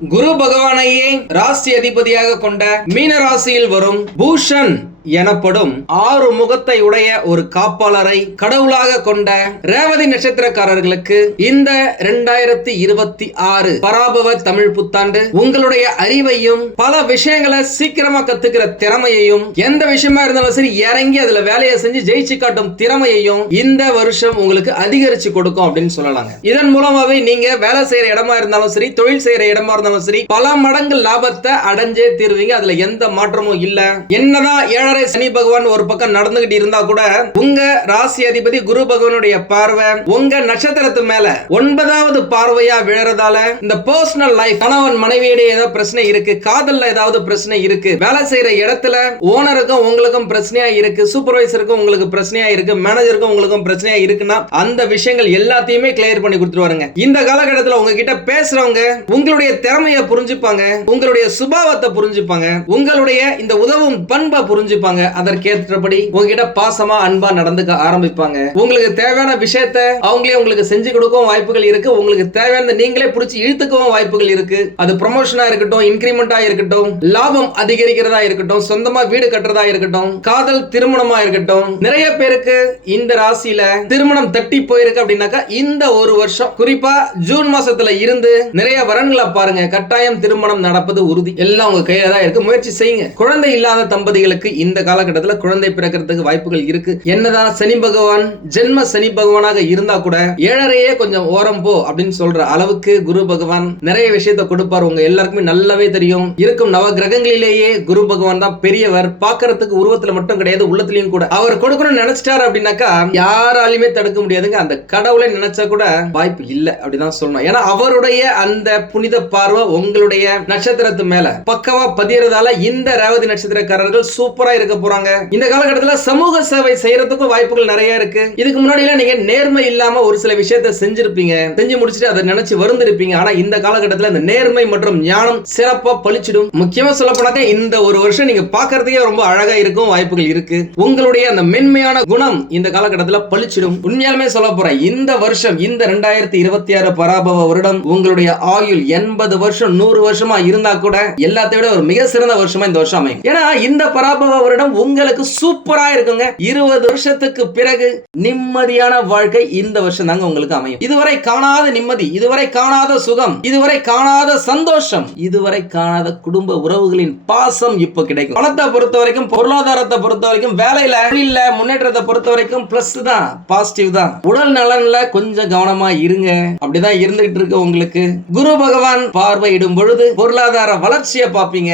குரு பகவானையே ராசி அதிபதியாக கொண்ட மீன ராசியில் வரும் பூஷன் எனப்படும் 6 முகத்தை உடைய ஒரு காப்பாளரை கடவுளாக கொண்ட ரேவதி நட்சத்திரக்காரர்களுக்கு இந்த 2026 பராபவ தமிழ் புத்தாண்டு உங்களுடைய அறிவையும் பல விஷயங்களை சீக்கிரமா கத்துக்கிற திறமையையும் எந்த விஷயமா இருந்தாலும் சரி இறங்கி அதுல வேலையை செஞ்சு ஜெயிச்சு காட்டும் திறமையையும் இந்த வருஷம் உங்களுக்கு அதிகரிச்சு கொடுக்கும் அப்படின்னு சொல்லலாங்க. இதன் மூலமாவே நீங்க வேலை செய்யற இடமா இருந்தாலும் சரி, தொழில் செய்யற இடமா இருந்தாலும் சரி, பல மடங்கு லாபத்தை அடைஞ்சே தீர்வீங்க. அதுல எந்த மாற்றமும் இல்ல. என்னதான் ஏழரை சனி பகவான் ஒரு பக்கம் நடந்துகிட்டு இருந்தா கூட உங்க ராசி அதிபதி குரு பகவானுடைய பார்வை உங்க நட்சத்திரத்து மேல 9வது பார்வையா விழறதால இந்த பர்சனல் லைஃப், கணவன் மனைவியிடையே ஏதாவது பிரச்சனை இருக்கு, காதல்ல ஏதாவது பிரச்சனை இருக்கு, வேலை செய்யற இடத்துல ஓனருக்கும் உங்களுக்கும் பிரச்சனையா இருக்கு, சூப்பர்வைசருக்கும் உங்களுக்கு பிரச்சனையா இருக்கு, மேனேஜருக்கும் உங்களுக்கும் பிரச்சனையா இருக்குன்னா அந்த விஷயங்கள் எல்லாத்தையுமே கிளியர் பண்ணி கொடுத்துருவாருங்க. இந்த காலகட்டத்தில் உங்ககிட்ட பேசுறவங்க உங்களுடைய திறமையை புரிஞ்சுப்பாங்க, உங்களுடைய சுபாவத்தை புரிஞ்சுப்பாங்க, உங்களுடைய இந்த உதவும் பண்பை புரிஞ்சுப்பாங்க. அதற்கேற்றபடி உங்ககிட்ட பாசமா அன்பா நடந்துக்க ஆரம்பிப்பாங்க. உங்களுக்கு தேவையான விஷயத்தை அவங்களே உங்களுக்கு செஞ்சு கொடுக்கவும் வாய்ப்புகள் இருக்கு. உங்களுக்கு தேவையான நீங்களே பிடிச்சி இழுத்துக்கவும் வாய்ப்புகள் இருக்கு. அது ப்ரமோஷனா இருக்கட்டும், இன்கிரிமெண்டா இருக்கட்டும், லாபம் அதிகரிக்கிறதா இருக்கட்டும், சொந்தமா வீடு கட்டுறதா இருக்கட்டும், காதல் திருமணமா இருக்கட்டும். நிறைய பேருக்கு இந்த ராசியில திருமணம் தட்டி போயிருக்கு அப்படின்னாக்கா இந்த ஒரு வருஷம் குறிப்பா ஜூன் மாசத்துல இருந்து நிறைய வரன்களை பாருங்க. கட்டாயம் திருமணம் நடப்பது உறுதி. எல்லாம் உங்க கையில தான் இருக்கு. முயற்சி செய்யுங்க. குழந்தை இல்லாத தம்பதிகளுக்கு இந்த காலகட்டத்தில் குழந்தை பிறக்கிறதுக்கு வாய்ப்புகள் இருக்கு. என்னதான் சனி பகவான் ஜென்ம சனி பகவானாக இருந்தா கூட ஏழரையே கொஞ்சம் ஓரம் போ அப்படின்னு சொல்ற அளவுக்கு குரு பகவான் நிறைய விஷயத்தை கொடுப்பார். உங்க எல்லாருக்குமே நல்லாவே தெரியும். இருக்கும் நவ கிரகங்களிலேயே குரு பகவான் தான் பெரியவர். பார்க்கறதுக்கு உருவத்துல மட்டும் கிடையாது, உள்ளத்திலையும் கூட. அவர் கொடுக்கணும்னு நினைச்சிட்டாரு அப்படின்னாக்கா யாராலுமே தடுக்க முடியாதுங்க. அந்த கடவுளை நினைச்சா கூட வாய்ப்பு இல்லை அப்படிதான் சொல்லணும். ஏன்னா அவருடைய அந்த புனித பார்வை உங்களுடைய நட்சத்திரத்து மேல பக்கவா பதியறதால இந்த ரேவதி நட்சத்திரக்காரர்கள் சூப்பரா இருக்க போறாங்க. இந்த காலகட்டத்தில் சமூக சேவை செய்யறதுக்கு வாய்ப்புகள் நிறைய இருக்கு. இதுக்கு முன்னாடி நீங்க நேர்மை இல்லாம ஒரு சில விஷயத்தை செஞ்சிருப்பீங்க, செஞ்சு முடிச்சுட்டு அதை நினைச்சு வருந்திருப்பீங்க. ஆனா இந்த காலகட்டத்தில் இந்த நேர்மை மற்றும் ஞானம் சிறப்பா பளிச்சிடும். முக்கியமா சொல்ல போனாக்க இந்த ஒரு வருஷம் நீங்க பாக்குறதுக்கே ரொம்ப அழகா இருக்கும் வாய்ப்புகள் இருக்கு. உங்களுடைய அந்த மென்மையான குணம் இந்த காலகட்டத்தில் பளிச்சிடும். உண்மையாலுமே சொல்ல போறேன், இந்த வருஷம் இந்த 2026 பராபவ வருடம் உங்களுடைய ஆயுள் 80 வருஷம் 100 வருஷமா இருந்தா கூட எல்லாத்தை விட ஒரு மிக சிறந்த வருஷமா இந்த வருஷம் அமையும். ஏன்னா இந்த பராபவ வருடம் உங்களுக்கு சூப்பரா இருக்குங்க. 20 வருஷத்துக்கு பிறகு நிம்மதியான வாழ்க்கை இந்த வருஷம் தாங்க உங்களுக்கு அமையும். இதுவரை காணாத நிம்மதி, இதுவரை காணாத சுகம், இதுவரை காணாத சந்தோஷம், இதுவரை காணாத குடும்ப உறவுகளின் பாசம் இப்ப கிடைக்கும். பணத்தை பொறுத்த வரைக்கும், பொருளாதாரத்தை பொறுத்த வரைக்கும், வேலையில முன்னேற்றத்தை பொறுத்த வரைக்கும் பிளஸ் தான், பாசிட்டிவ் தான். உடல் நலன்ல கொஞ்சம் கவனமா இருங்க. அப்படிதான் இருந்துகிட்டு இருக்கு உங்களுக்கு. குரு பகவான் பார்வையிடும் பொழுது பொருளாதார வளர்ச்சியை பார்ப்பீங்க.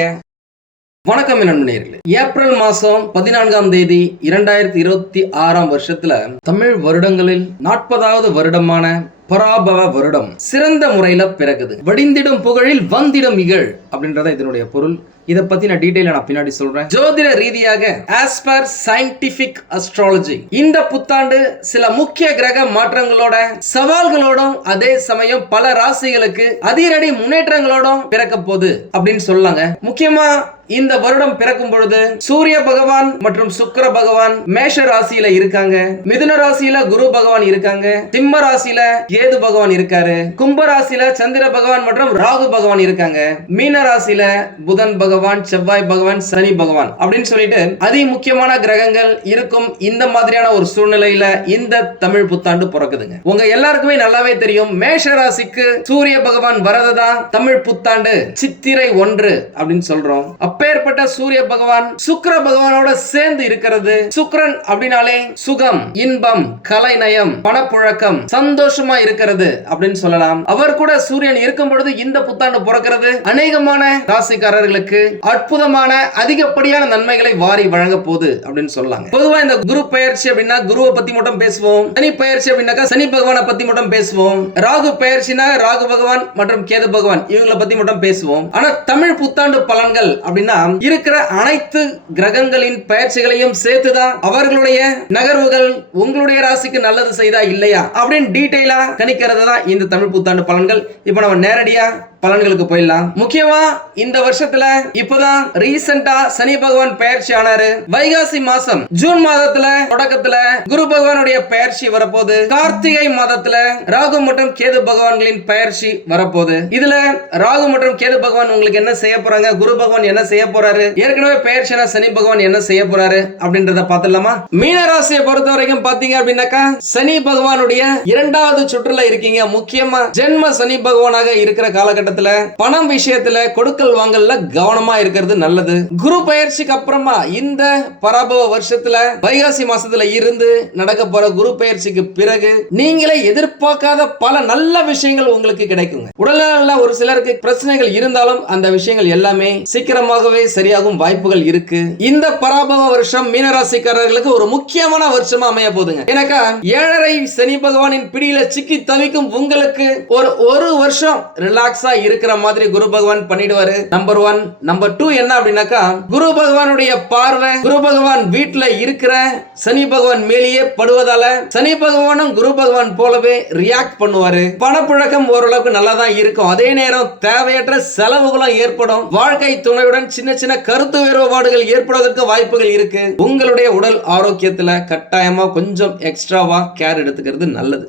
வணக்கம் நண்பர்களே. ஏப்ரல் மாசம் 14ஆம் தேதி 2026 வருஷத்துல தமிழ் வருடங்களில் 40வது வருடமான பராபவ வருடம் சிறந்த முறையில பிறகுது. வடிந்திடும் புகழில் வந்திடும் இகழ் அப்படின்றத இதனுடைய பொருள். இத பத்தி நான் டீடைலா பின்னாடி சொல்றேன். ஜோதிட ரீதியாக as per scientific astrology இந்த புத்தாண்டு சில முக்கிய கிரக மாற்றங்களோட சவால்களோடும் அதே சமயம் பல ராசிகளுக்கு அதிரடி முன்னேற்றங்களோடும் பிறக்க போகுது அப்படின்னு சொல்லாங்க. முக்கியமா இந்த வருடம் பிறக்கும் பொழுது சூரிய பகவான் மற்றும் சுக்கிர பகவான் மேஷ ராசியில இருக்காங்க, மிதுன ராசியில குரு பகவான் இருக்காங்க, சிம்ம ராசியில கேது பகவான் இருக்காரு, கும்ப ராசியில சந்திர பகவான் மற்றும் ராகு பகவான் இருக்காங்க, மீன ராசியில புதன் பகவான், செவ்வாய் பகவான், சனி பகவான் அப்படின்னு சொல்லிட்டு அதி முக்கியமான கிரகங்கள் இருக்கும். இந்த மாதிரியான ஒரு சூழ்நிலையில இந்த தமிழ் புத்தாண்டு பிறக்குதுங்க. உங்க எல்லாருக்குமே நல்லாவே தெரியும், மேஷ ராசிக்கு சூரிய பகவான் வரதுதான் தமிழ் புத்தாண்டு சித்திரை 1 அப்படின்னு சொல்றோம். அப்பேற்பட்ட சூரிய பகவான் சுக்கிர பகவானோட சேர்ந்து இருக்கிறது. சுக்கிரன் அப்படினாலே சுகம், இன்பம், கலைநயம், பணப்புழக்கம், சந்தோஷமா இருக்கிறது அப்படின்னு சொல்லலாம். அவர் கூட சூரியன் இருக்கும் பொழுது இந்த புத்தாண்டு பிறக்கிறது அநேகமான ராசிக்காரர்களுக்கு அற்புதமான அதிகப்படியான நன்மைகளை வாரி வழங்க போகுது அப்படின்னு சொல்லலாம். பொதுவா இந்த குரு பெயர்ச்சி அப்படின்னா குருவை பத்தி மட்டும் பேசுவோம். சனி பெயர்ச்சி அப்படின்னாக்கா சனி பகவானை பத்தி மட்டும் பேசுவோம். ராகு பெயர்ச்சினா ராகு பகவான் மற்றும் கேது பகவான் இவங்களை பத்தி மட்டும் பேசுவோம். ஆனா தமிழ் புத்தாண்டு பலன்கள் அப்படின்னா இருக்கிற அனைத்து கிரகங்களின் பயிற்சிகளையும் சேர்த்துதான் அவர்களுடைய நகர்வுகள் உங்களுடைய ராசிக்கு நல்லது செய்தா இல்லையா அப்படின்னு டீடைலா கணிக்கிறது தான் இந்த தமிழ் புத்தாண்டு பலன்கள். இப்ப நம்ம நேரடியா பலன்களுக்கு போயிடலாம். முக்கியமா இந்த வருஷத்துல இப்பதான் ரீசெண்டா சனி பகவான் பெயர்ச்சி ஆனாரு. வைகாசி மாசம் ஜூன் மாதத்துல தொடக்கத்துல குரு பகவானுடைய பெயர்ச்சி வரப்போகுது. கார்த்திகை மாதத்துல ராகு மற்றும் கேது பகவான்களின் பெயர்ச்சி வரப்போகுது. இதுல ராகு மற்றும் கேது பகவான் உங்களுக்கு என்ன செய்ய போறாங்க, குரு பகவான் என்ன செய்ய போறாரு, ஏற்கனவே பெயர்ச்சினா சனி பகவான் என்ன செய்ய போறாரு அப்படின்றத பார்த்துடலாமா? மீன ராசியை பொறுத்த வரைக்கும் பாத்தீங்க அப்படின்னாக்கா சனி பகவானுடைய இரண்டாவது சுற்றுல இருக்கீங்க. முக்கியமா ஜென்ம சனி பகவானாக இருக்கிற காலகட்டத்துல பணம் விஷயத்துல கொடுக்கல் வாங்கல்ல கவனமா இருக்கிறது நல்லது. குரு பெயர்ச்சிக்கு அப்புறமா இந்த பராபவ வருஷத்துல வைகாசி மாசத்துல இருந்து நடக்க போற குரு பெயர்ச்சிக்கு பிறகு நீங்களே எதிர்பார்க்காத பல நல்ல விஷயங்கள் உங்களுக்கு கிடைக்குங்க. உடல்நல ஒரு சிலருக்கு பிரச்சனைகள் இருந்தாலும் அந்த விஷயங்கள் எல்லாமே சீக்கிரமாகவே சரியாகும் வாய்ப்புகள் இருக்கு. இந்த பராபவ வருஷம் மீனராசிக்காரர்களுக்கு ஒரு முக்கியமான வருஷமா அமைய போகுதுங்க. எனக்கா 7.5 சனி பகவானின் பிடியில சிக்கி தவிக்கும் உங்களுக்கு ஒரு வருஷம் ரிலாக்ஸா இருக்கிற மாதிரி குரு பகவான் பண்ணிடுவாரு. நம்பர் 1. நம்பர் 2 என்ன அப்படின்னாக்கா குரு பகவானுடைய பார்வை குரு பகவான் வீட்டுல இருக்கிற சனி பகவான் மேலேயே படுவதால சனி பகவானும் குரு பகவான் போலவே ரியாக்ட் பண்ணுவாரு. பணப்புழக்கம் ஓரளவுக்கு நல்லா தான் இருக்கும். அதே நேரம் தேவையற்ற செலவுகளும் ஏற்படும். வாழ்க்கை துணையுடன் சின்ன சின்ன கருத்து வேறுபாடுகள் ஏற்படுவதற்கு வாய்ப்புகள் இருக்கு. உங்களுடைய உடல் ஆரோக்கியத்துல கட்டாயமா கொஞ்சம் எக்ஸ்ட்ராவா கேர் எடுத்துக்கிறது நல்லது.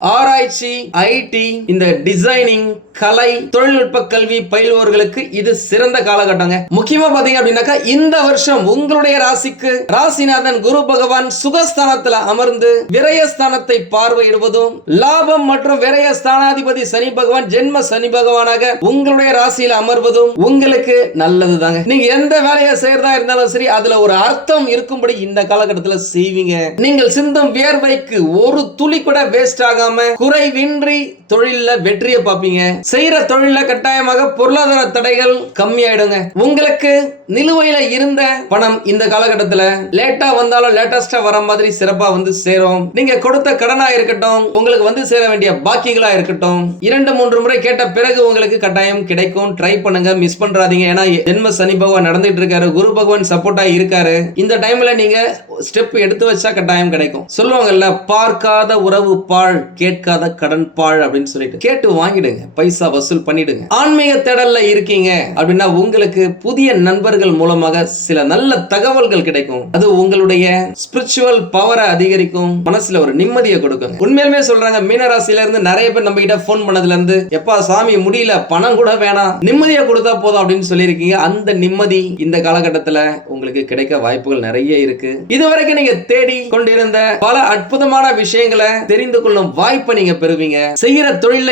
ஆராய்ச்சி, ஐடி, இந்த டிசைனிங், கலை, தொழில்நுட்ப கல்வி பயில்வோர்களுக்கு இது சிறந்த காலகட்டங்க. முக்கியமா பாத்தீங்க அப்படின்னாக்கா இந்த வருஷம் உங்களுடைய ராசிக்கு ராசிநாதன் குரு பகவான் சுகஸ்தானத்துல அமர்ந்து விரயஸ்தானத்தை பார்வையிடுவதும் லாபம் மற்றும் விரய ஸ்தானாதிபதி சனி பகவான் ஜென்ம சனி பகவானாக உங்களுடைய ராசியில அமர்வதும் உங்களுக்கு நல்லது தாங்க. நீங்க எந்த வேலையை செய்யறதா இருந்தாலும் சரி அதுல ஒரு அர்த்தம் இருக்கும்படி இந்த காலகட்டத்தில் செய்வீங்க. நீங்கள் சிந்தும் வியர்வைக்கு ஒரு துளி கூட வேஸ்ட் ஆகாம குறைவின்றி தொழில வெற்றியை பார்ப்பீங்க. செய்யற தொழில கட்டாயமாக பொருளாதார தடைகள் கம்மியாயிடுங்க. உங்களுக்கு நிலுவையில இருந்த பணம் இந்த காலகட்டத்தில் லேட்டா வந்தாலும் லேட்டஸ்டா வர மாதிரி சிறப்பா வந்து சேரும். நீங்க கொடுத்த கடனா இருக்கட்டும், உங்களுக்கு வந்து சேர வேண்டிய பாக்கிகளா இருக்கட்டும், 2-3 முறை கேட்ட பிறகு உங்களுக்கு கட்டாயம் கிடைக்கும். ட்ரை பண்ணுங்க, மிஸ் பண்றாதீங்க. ஏன்னா ஜென்ம சனி பகவான் நடந்துட்டு இருக்காரு, குரு பகவான் சப்போர்ட்டா இருக்காரு. இந்த டைம்ல நீங்க ஸ்டெப் எடுத்து வச்சா கட்டாயம் கிடைக்கும். சொல்லுவாங்கல்ல, பார்க்காத உறவு பாழ், கேட்காத கடன் பாழ் அப்படின்னு சொல்லிட்டு கேட்டு வாங்கிடுங்க, பைசா வசூல் பண்ணிடுங்க. ஆன்மீக தேடல்ல இருக்கீங்க அப்படின்னா உங்களுக்கு புதிய நண்பர்கள் மூலமாக சில நல்ல தகவல்கள் கிடைக்கும். அது உங்களுடைய ஸ்பிரிச்சுவல் பவரை அதிகரிக்கும், மனசுல ஒரு நிம்மதியை கொடுக்கும். உண்மையிலுமே சொல்றாங்க, மீனராசில இருந்து நிறைய பேர் நம்ம கிட்ட போன் பண்ணதுல இருந்து எப்பா சாமி முடியல, பணம் கூட வேணாம், நிம்மதியை கொடுத்தா போதும் அப்படின்னு சொல்லியிருக்கீங்க. அந்த நிம்மதி இந்த காலகட்டத்துல உங்களுக்கு கிடைக்க வாய்ப்புகள் நிறைய இருக்கு. இதுவரைக்கும் நீங்க தேடி கொண்டிருந்த பல அற்புதமான விஷயங்களை தெரிந்து கொள்ளும் வாய்ப்பை நீங்க பெறுவீங்க. செய்யற தொழில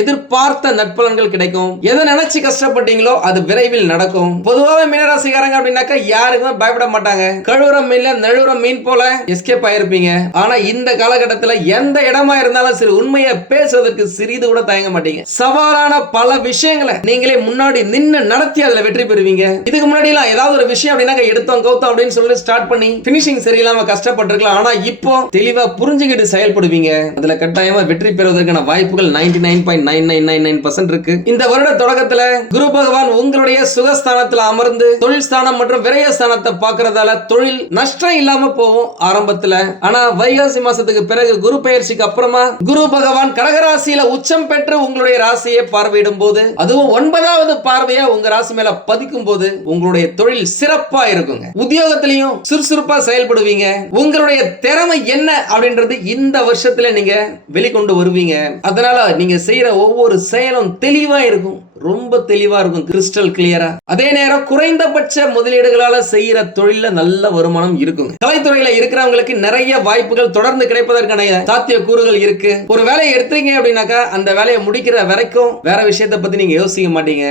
எதிர்பார்த்த நற்பலன்கள் கிடைக்கும். எதை நினைச்சு கஷ்டப்பட்டீங்களோ அது விரைவில் நடக்கும். பொதுவாக மீனராசிக்காரங்க அப்படின்னாக்கா யாருக்குமே பயப்பட மாட்டாங்க. கழுவுற மீன்ல நழுவுற மீன் போல எஸ்கேப் ஆயிருப்பீங்க. ஆனா இந்த காலகட்டத்தில் எந்த இடமா இருந்தாலும் சரி உண்மையை பேசுவதற்கு சிறிது கூட தயங்க மாட்டீங்க. சவாலான பல விஷயங்களை நீங்களே முன்னாடி நின்று நடத்தி அதுல வெற்றி பெறுவீங்க. இதுக்கு முன்னாடி எல்லாம் ஏதாவது ஒரு விஷயம் அப்படின்னாக்க எடுத்தோம் கௌத்தம் அப்படின்னு சொல்லி ஸ்டார்ட் பண்ணி பினிஷிங் சரியில்லாம கஷ்டப்பட்டிருக்கலாம். ஆனா இப்போ தெளிவா புரிஞ்சுக்கிட்டு செயல்படுவீங்க. அதுல கட்டாயமா வெற்றி பெறுவதற்கான வாய்ப்புகள் 99.9999% இருக்கு. இந்த வருட தொடக்கத்துல குரு பகவான் உங்களுடைய சுகஸ்தானத்துல அமர்ந்து தொழில் ஸ்தானம் மற்றும் விரயஸ்தானத்தை பார்க்கறதால தொழில் நஷ்டம் இல்லாம போகும் ஆரம்பத்துல. ஆனா வைகாசி மாசத்துக்கு பிறகு குரு பெயர்ச்சிக்கு அப்புறமா குரு பகவான் கடகராசியில உச்சம் பெற்று உங்களுடைய ராசியை பார்வையிடும் போது, அதுவும் 9வது பார்வையா உங்க ராசி மேல பதிக்கும் போது உங்களுடைய தொழில் சிறப்பா இருக்குங்க. உத்தியோகத்திலையும் சுறுசுறுப்பா செயல்படுவீங்க. உங்களுடைய திறமை என்ன அப்படின்றது இந்த வருஷத்துல நீங்க வெளிக்கொண்டு வருவீங்க. அதனால நீங்க செய்யற ஒவ்வொரு செயலும் தெளிவா இருக்கும், ரொம்ப தெளிவா இருக்கும், கிறிஸ்டல் கிளியரா. அதே நேரம் குறைந்தபட்ச முதலீடுகளால செய்யற தொழில நல்ல வருமானம் இருக்குங்க. கலைத்துறையில இருக்கிறவங்களுக்கு நிறைய வாய்ப்புகள் தொடர்ந்து கிடைப்பதற்கான சாத்திய கூறுகள் இருக்கு. ஒரு வேலையை எடுத்தீங்க அப்படின்னாக்கா அந்த வேலையை முடிக்கிற வரைக்கும் வேற விஷயத்தை பத்தி நீங்க யோசிக்க மாட்டீங்க.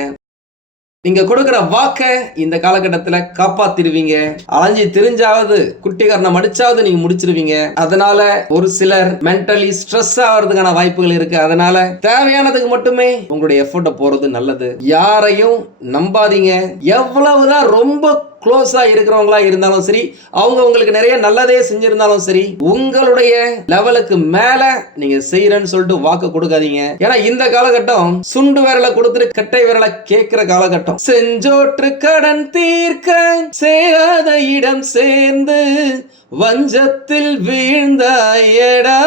நீங்க கொடுக்கிற வாக்க இந்த காலகட்டத்தில் காப்பாத்திடுவீங்க. அலைஞ்சி திரிஞ்சாவது குட்டிகரணம் அடிச்சாவது நீங்க முடிச்சிருவீங்க. அதனால ஒரு சிலர் மென்டலி ஸ்ட்ரெஸ் ஆகிறதுக்கான வாய்ப்புகள் இருக்கு. அதனால தேவையானதுக்கு மட்டுமே உங்களுடைய எஃபோர்ட்டை போறது நல்லது. யாரையும் நம்பாதீங்க. எவ்வளவுதான் ரொம்ப க்ளோஸா இருக்கிறவங்களா இருந்தாலும் சரி, அவங்க உங்களுக்கு நிறைய நல்லதே செஞ்சிருந்தாலும் சரி, உங்களுடைய லெவலுக்கு மேல நீங்க செய்யறேன்னு சொல்லிட்டு வாக்கு கொடுக்காதீங்க. ஏன்னா இந்த காலகட்டம் சுண்டு விரலை கொடுத்துட்டு கட்டை விரலை கேட்கிற காலகட்டம். செஞ்சோற்று கடன் தீர்க்க சேராத இடம் சேர்ந்து வஞ்சத்தில் வீழ்ந்தாயடா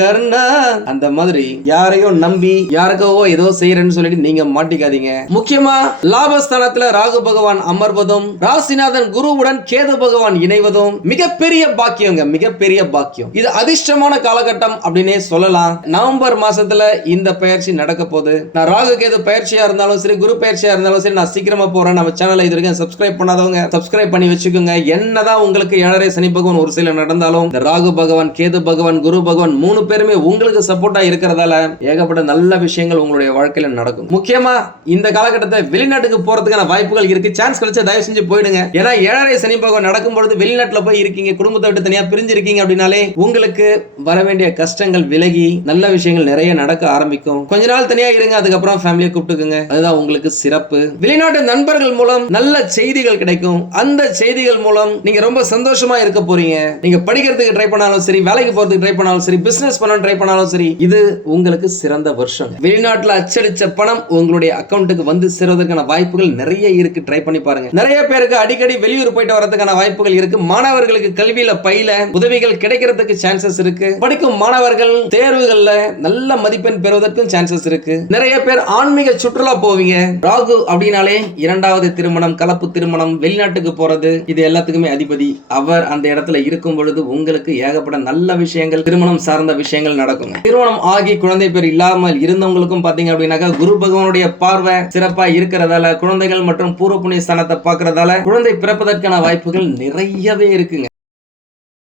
கர்ணா. அந்த மாதிரி யாரையும் நம்பி யாருக்கோ ஏதோ செய்யறேன்னு சொல்லிட்டு நீங்க மாட்டிக்காதீங்க. முக்கியமா லாபஸ்தானத்துல ராகு பகவான் அமர்வதும் ராசிநாதன் குருவுடன் கேது பகவான் இணைவதும் மிகப்பெரிய பாக்கியங்க, மிகப்பெரிய பாக்கியம். இது அதிர்ஷ்டமான காலகட்டம் அப்படின்னே சொல்லலாம். நவம்பர் மாசத்துல இந்த பயிற்சி நடக்க போகுது. நான் ராகு கேது பயிற்சியா இருந்தாலும் சரி, குரு பயிற்சியா இருந்தாலும் சரி, நான் சீக்கிரமா போறேன். நம்ம சேனலை இது வரைக்கும் சப்ஸ்கிரைப் பண்ணாதவங்க சப்ஸ்கிரைப் பண்ணி வச்சுக்கோங்க. என்னதான் உங்களுக்கு 7.5 சனி பகவான் ஒரு சில நடந்தாலும் இந்த ராகு பகவான், கேது பகவான், குரு பகவான் 3 பேருமே உங்களுக்கு சப்போர்ட்டா இருக்கிறதால ஏகப்பட்ட நல்ல விஷயங்கள் உங்களுடைய வாழ்க்கையில நடக்கும். முக்கியமா இந்த காலகட்டத்தை வெளிநாட்டுக்கு போறதுக்கான வாய்ப்புகள் இருக்கு. சான்ஸ் கிடைச்சா தயவு செஞ்சு போயிடுங்க. ஏன்னா 7.5 சனி பகவான் நடக்கும்போது வெளிநாட்டுல போய் இருக்கீங்க, குடும்பத்தை விட்டு தனியா பிரிஞ்சிருக்கீங்க அப்படின்னாலே உங்களுக்கு வர வேண்டிய கஷ்டங்கள் விலகி நல்ல விஷயங்கள் நிறைய நடக்க ஆரம்பிக்கும். கொஞ்ச நாள் தனியா இருங்க, அதுக்கப்புறம் ஃபேமிலியை கூப்பிட்டுக்குங்க. அதுதான் உங்களுக்கு சிறப்பு. வெளிநாட்டு நண்பர்கள் மூலம் நல்ல செய்திகள் கிடைக்கும். அந்த செய்திகள் மூலம் நீங்க ரொம்ப சந்தோஷமா இருக்க போறீங்க. நீங்க படிக்கிறதுக்கு ட்ரை பண்ணாலும் சரி, வேலைக்கு போறதுக்கு ட்ரை பண்ணாலும் சரி, பிசினஸ் பண்ண ட்ரை பண்ணாலும் சரி, இது உங்களுக்கு சிறந்த வருஷம். வெளிநாட்டுல அச்சடிச்ச பணம் உங்களுடைய அக்கவுண்ட்டுக்கு வந்து சேருவதற்கான வாய்ப்புகள் நிறைய இருக்கு. ட்ரை பண்ணி பாருங்க. நிறைய பேருக்கு அடிக்கடி வெளியூர் போயிட்டு வரதுக்கான வாய்ப்புகள் இருக்கு. மாணவர்களுக்கு கல்வியில பயில உதவிகள் கிடைக்கிறதுக்கு சான்சஸ் இருக்கு. படிக்கும் மாணவர்கள் தேர்வுகள்ல நல்ல மதிப்பெண் பெறுவதற்கும் சான்சஸ் இருக்கு. நிறைய பேர் ஆன்மீக சுற்றுலா போவீங்க. ராகு அப்படின்னாலே 2வது திருமணம், கலப்பு திருமணம், வெளிநாட்டுக்கு போறது, இது எல்லாத்துக்குமே அதிபதி. அவர் அந்த இடத்துல இருக்கும் பொழுது உங்களுக்கு ஏகப்பட்ட நல்ல விஷயங்கள், திருமணம் சார்ந்த விஷயங்கள் நடக்குங்க. திருமணம் ஆகி குழந்தை பேர் இல்லாமல் இருந்தவங்களுக்கும் பாத்தீங்க அப்படின்னாக்கா குரு பகவானுடைய பார்வை சிறப்பா இருக்கிறதால, குழந்தைகள் மற்றும் பூர்வ புண்ணிய ஸ்தானத்தை பார்க்கறதால குழந்தை பிறப்பதற்கான வாய்ப்புகள் நிறையவே இருக்குங்க.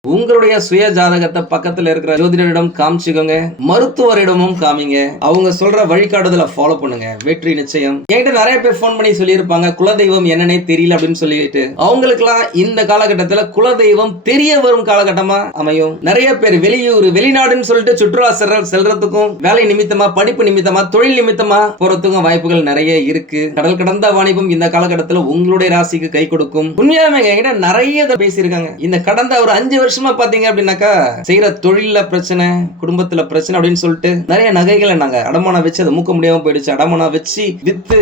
உங்களுடைய சுய ஜாதகத்தை பக்கத்துல இருக்கிற ஜோதிடரிடம் காமிச்சுக்கோங்க, மருத்துவரிடமும் காமிங்க. அவங்க சொல்ற வழிகாட்டுதலை ஃபாலோ பண்ணுங்க, வெற்றி நிச்சயம். என்கிட்ட நிறைய பேர் போன் பண்ணி சொல்லியிருப்பாங்க குலதெய்வம் என்னன்னே தெரியல அப்படின்னு சொல்லிட்டு. அவங்களுக்குலாம் இந்த காலகட்டத்துல குலதெய்வம் தெரிய வரும் காலகட்டமா அமையும். நிறைய பேர் வெளியூர், வெளிநாடுன்னு சொல்லிட்டு சுற்றுலா செல்றதுக்கும், வேலை நிமித்தமா, படிப்பு நிமித்தமா, தொழில் நிமித்தமா போறதுக்கும் வாய்ப்புகள் நிறைய இருக்கு. கடல் கடந்த வாணிபம் இந்த காலகட்டத்துல உங்களுடைய ராசிக்கு கை கொடுக்கும். உண்மையாவே என்கிட்ட நிறைய பேசியிருக்காங்க. இந்த கடந்த ஒரு 5 வருஷமா பாத்தீங்க அப்படின்னாக்கா செய்யற தொழில பிரச்சனை, குடும்பத்துல பிரச்சனை அப்படின்னு சொல்லிட்டு நிறைய நகைகளை நாங்க அடமானம் வச்சு அதை மூக்க முடியாம போயிடுச்சு. அடமானம் வச்சு வித்து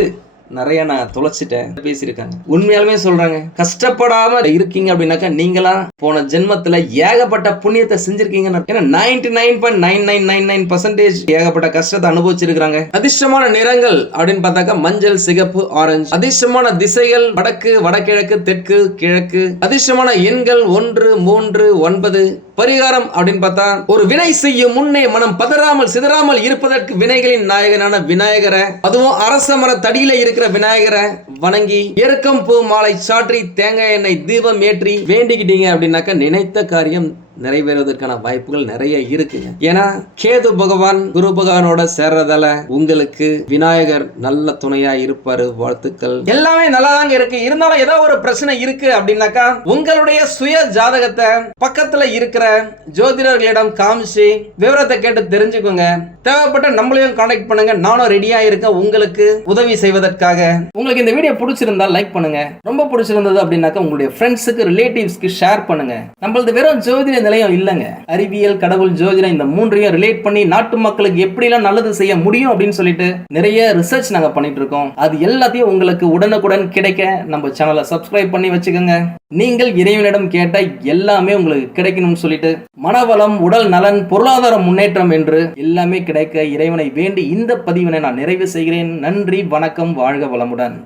நிறைய நான் தொலைச்சிட்டேன் பேசியிருக்காங்க. உண்மையாலுமே சொல்றாங்க, கஷ்டப்படாம இருக்கீங்க அப்படின்னாக்கா நீங்களா போன ஜென்மத்துல ஏகப்பட்ட புண்ணியத்தை செஞ்சிருக்கீங்க. ஏன்னா 99.9999% ஏகப்பட்ட கஷ்டத்தை அனுபவிச்சிருக்காங்க. அதிர்ஷ்டமான நிறங்கள் அப்படின்னு பார்த்தாக்கா மஞ்சள், சிகப்பு, ஆரஞ்சு. அதிர்ஷ்டமான திசைகள் வடக்கு, வடகிழக்கு, தெற்கு, கிழக்கு. அதிர்ஷ்டமான எண்கள் 1, 3, 9. பரிகாரம் அப்படின்னு பார்த்தா, ஒரு வினை செய்யும் முன்னே மனம் பதறாமல் சிதறாமல் இருப்பதற்கு வினைகளின் நாயகனான விநாயகரை, அதுவும் அரச மர தடியில இருக்கிற விநாயகரை வணங்கி எருக்கம் பூ மாலை சாற்றி தேங்காய் எண்ணெய் தீபம் ஏற்றி வேண்டிக்கிட்டீங்க அப்படின்னாக்க நினைத்த காரியம் நிறைவேறுவதற்கான வாய்ப்புகள் நிறைய இருக்குங்க. ஏன்னா கேது பகவான் குரு பகவானோட சேர்றதால உங்களுக்கு விநாயகர் நல்ல துணையா இருப்பாரு. வாழ்த்துக்கள். எல்லாமே நல்லா தாங்க இருக்கு. இருந்தாலும் ஏதோ ஒரு பிரச்சனை இருக்கு அப்படின்னாக்கா உங்களுடைய சுய ஜாதகத்தை பக்கத்துல இருக்கிற ஜோதிடர்களிடம் காமிச்சு விவரத்தை கேட்டு தெரிஞ்சுக்கோங்க. தேவைப்பட்ட நம்மளையும் கான்டாக்ட் பண்ணுங்க. நானும் ரெடியா இருக்கேன் உங்களுக்கு உதவி செய்வதற்காக. உங்களுக்கு இந்த வீடியோ பிடிச்சிருந்தா லைக் பண்ணுங்க. ரொம்ப பிடிச்சிருந்தது அப்படின்னாக்கா உங்களுடைய ஃப்ரெண்ட்ஸுக்கு, ரிலேட்டிவ்ஸ்க்கு ஷேர் பண்ணுங்க. நம்மளது வெறும் ஜோதிட நிலையம் இல்லங்க, அறிவியல், கடவுள், ஜோதிடம் இந்த 3ஐயும் ரிலேட் பண்ணி நாட்டு மக்களுக்கு எப்படி எல்லாம் நல்லது செய்ய முடியும் அப்படின்னு சொல்லிட்டு நிறைய ரிசர்ச் நாங்க பண்ணிட்டு இருக்கோம். அது எல்லாத்தையும் உங்களுக்கு உடனுக்குடன் கிடைக்க நம்ம சேனலை சப்ஸ்கிரைப் பண்ணி வச்சுக்கோங்க. நீங்கள் இறைவனிடம் கேட்ட எல்லாமே உங்களுக்கு கிடைக்கணும்னு சொல்லிட்டு மனவளம், உடல் நலன், பொருளாதார முன்னேற்றம் என்று எல்லாமே கிடைக்க இறைவனை வேண்டி இந்த பதிவினை நான் நிறைவு செய்கிறேன். நன்றி, வணக்கம், வாழ்க வளமுடன்.